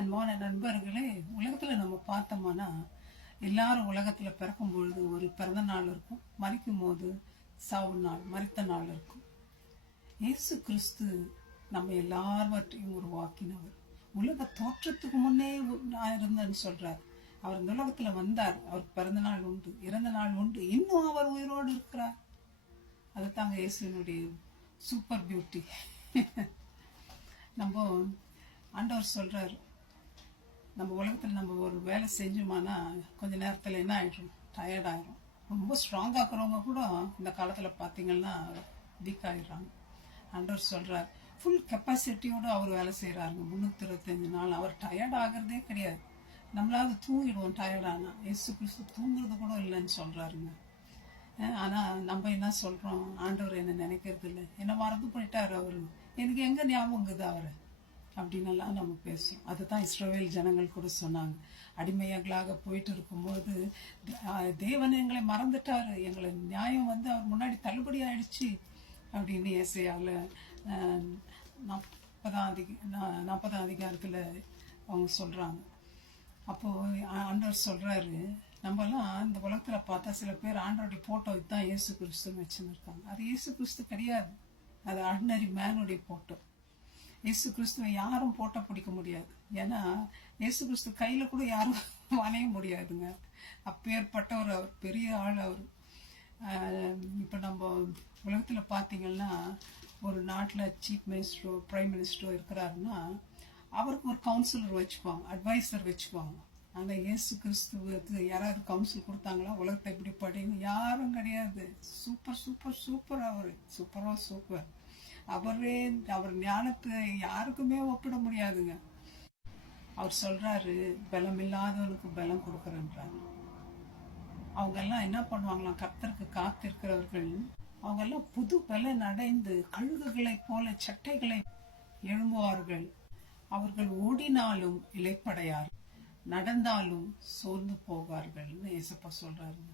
அன்பான நண்பர்களே, உலகத்துல நம்ம பார்த்தோம்னா எல்லாரும் உலகத்துல பிறக்கும் பொழுது ஒரு பிறந்த நாள் இருக்கும், மரிக்கும் போது சாவு நாள், மரித்த நாள் இருக்கும். இயேசு கிறிஸ்து நம்ம எல்லாவற்றையும் உருவாக்கினவர். உலக தோற்றத்துக்கு முன்னே நான் இருந்தேன்னு சொல்றார். அவர் இந்த உலகத்துல வந்தார். அவருக்கு பிறந்த நாள் உண்டு, இறந்த நாள் உண்டு, இன்னும் அவர் உயிரோடு இருக்கிறார். அதுதாங்க இயேசுனுடைய சூப்பர் பியூட்டி. நம்ம ஆண்டவர் சொல்றாரு, நம்ம உலகத்தில் நம்ம ஒரு வேலை செஞ்சோமானா கொஞ்ச நேரத்தில் என்ன ஆயிடும், டயர்ட் ஆயிரும். ரொம்ப ஸ்ட்ராங்காக இருக்கிறவங்க கூட இந்த காலத்தில் பார்த்தீங்கன்னா வீக் ஆகிடுறாங்க. ஆண்டவர் சொல்றார், ஃபுல் கெப்பாசிட்டியோடு அவர் வேலை செய்கிறாருங்க. 365 நாள் அவர் டயர்ட் ஆகிறதே கிடையாது. நம்மளாவது தூங்கிடுவோம் டயர்டானா, இயேசு கிறிஸ்து தூங்குறது கூட இல்லைன்னு சொல்றாருங்க. ஆனால் நம்ம என்ன சொல்கிறோம், ஆண்டவர் என்னை நினைக்கிறது இல்லை, என்னை மறந்து போயிட்டார் அவரு, எனக்கு எங்கே ஞாபகங்குது அவரை அப்படின்னெல்லாம் நம்ம பேசுவோம். அதுதான் இஸ்ரவேல் ஜனங்கள் கூட சொன்னாங்க. அடிமையங்களாக போயிட்டு இருக்கும்போது தேவன் எங்களை மறந்துட்டாரு, எங்களை நியாயம் அவர் முன்னாடி தள்ளுபடி ஆயிடுச்சு அப்படின்னு ஏசையாவில் 40ஆம் அதிகாரத்தில் அவங்க சொல்கிறாங்க. அப்போது ஆண்டவர் சொல்கிறாரு, நம்மலாம் இந்த உலகத்தில் பார்த்தா சில பேர் ஆண்டவருடைய ஃபோட்டோ தான் இயேசு கிறிஸ்துன்னு வச்சுன்னு இருக்காங்க. அது இயேசு கிறிஸ்து கிடையாது, அது ஆர்டினரி மேனுடைய ஃபோட்டோ. இயேசு கிறிஸ்துவை யாரும் போட்டோ பிடிக்க முடியாது. ஏன்னா இயேசு கிறிஸ்து கையில் கூட யாரும் வரைய முடியாதுங்க. அப்பேற்பட்டவர் அவர், பெரிய ஆள் அவர். இப்போ நம்ம உலகத்தில் பார்த்தீங்கன்னா ஒரு நாட்டில் சீஃப் மினிஸ்டரோ பிரைம் மினிஸ்டரோ இருக்கிறாருன்னா அவருக்கு ஒரு கவுன்சிலர் வச்சுக்குவாங்க, அட்வைசர் வச்சுக்குவாங்க. ஆனால் இயேசு கிறிஸ்துவுக்கு யாராவது கவுன்சில் கொடுத்தாங்களா, உலகத்தை எப்படி படின்னு? யாரும் கிடையாது. சூப்பர் சூப்பர் சூப்பர், அவர் சூப்பரோ சூப்பர். அவர் ஞானத்தை யாருக்குமே ஒப்பிட முடியாதுங்க. அவர் சொல்றாரு, பலம் இல்லாதவனுக்கு பலம் கொடுக்கறன்றாரு. அவங்க எல்லாம் என்ன பண்ணுவாங்களாம், கர்த்தருக்கு காத்திருக்கிறவர்கள் அவங்க எல்லாம் புது பலன் அடைந்து கழுகுகளை போல சட்டைகளை எழும்புவார்கள். அவர்கள் ஓடினாலும் இலைப்படையார், நடந்தாலும் சோர்ந்து போவார்கள்னு ஏசப்பா சொல்றாருங்க.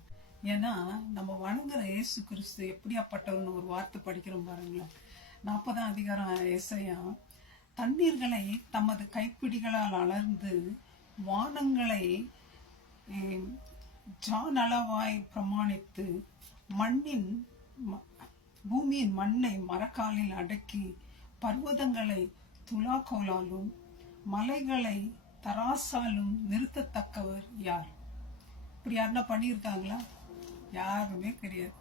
ஏன்னா நம்ம வணங்குற இயேசு கிறிஸ்து எப்படியாப்பட்டவர்னு ஒரு வார்த்தை படிக்கிறோம் பாருங்களேன். 40ஆம் அதிகாரம் ஏசாயா, தண்ணீர்களை தமது கைப்பிடிகளால் அளந்து வானங்களை ஜானளவாய் பிரமாணித்து பூமியின் மண்ணை மரக்காலில் அடக்கி பர்வதங்களை துலாக்கோலாலும் மலைகளை தராசாலும் நிறுத்தத்தக்கவர் யார்? இப்படி யாருன்னா பண்ணியிருக்காங்களா? யாருமே கிடையாது.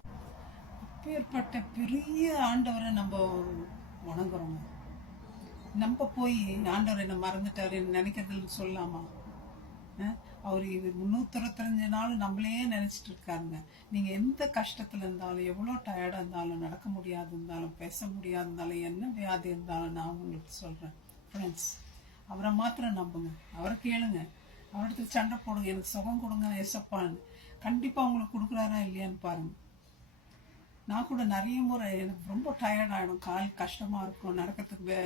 அப்பேற்பட்ட பெரிய ஆண்டவரை நம்ம வணங்குறோம். நம்ம போய் ஆண்டவர் என்ன மறந்துட்டாரு நினைக்கிறதுன்னு சொல்லலாமா? அவர் 365 நாள் நம்மளே நினைச்சிட்டு இருக்காருங்க. நீங்க எந்த கஷ்டத்துல இருந்தாலும், எவ்வளோ டயர்டா இருந்தாலும், நடக்க முடியாது இருந்தாலும், பேச முடியாது இருந்தாலும், என்ன வியாதி இருந்தாலும், நான் உங்களுக்கு சொல்றேன் ஃப்ரெண்ட்ஸ், அவரை மாத்திரம் நம்புங்க, அவரை கேளுங்க, அவரிடத்துல சண்டை போடுங்க, எனக்கு சுகம் கொடுங்க ஏசப்பான்னு. கண்டிப்பா உங்களுக்கு கொடுக்குறாரா இல்லையான்னு பாருங்க. நான் கூட நிறைய முறை எனக்கு ரொம்ப டயர்ட் ஆகிடும், கால் கஷ்டமாக இருக்கும், நடக்கிறதுக்கு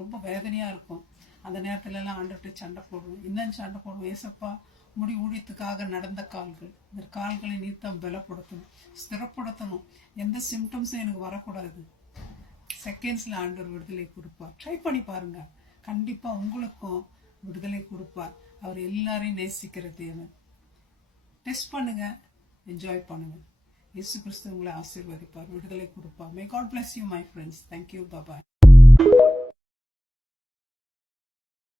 ரொம்ப வேதனையாக இருக்கும். அந்த நேரத்துலலாம் ஆண்டுகிட்ட சண்டை போடுவோம். இன்னும் சண்டை போடுவோம், ஏசப்பா முடி ஊழியத்துக்காக நடந்த கால்கள், இந்த கால்களை நீத்தம் பலப்படுத்தணும், ஸ்திரப்படுத்தணும், எந்த சிம்டம்ஸும் எனக்கு வரக்கூடாது. செகண்ட்ஸில் ஆண்டவர் விடுதலை கொடுப்பார். ட்ரை பண்ணி பாருங்க, கண்டிப்பாக உங்களுக்கும் விடுதலை கொடுப்பார். அவர் எல்லாரையும் நேசிக்கிற தேவன். டெஸ்ட் பண்ணுங்க, என்ஜாய் பண்ணுங்க. இயேசு கிறிஸ்து உங்களை ஆசீர்வதிப்பார், விடுதலை கொடுப்பார். May God bless you, my friends. Thank you. Bye bye.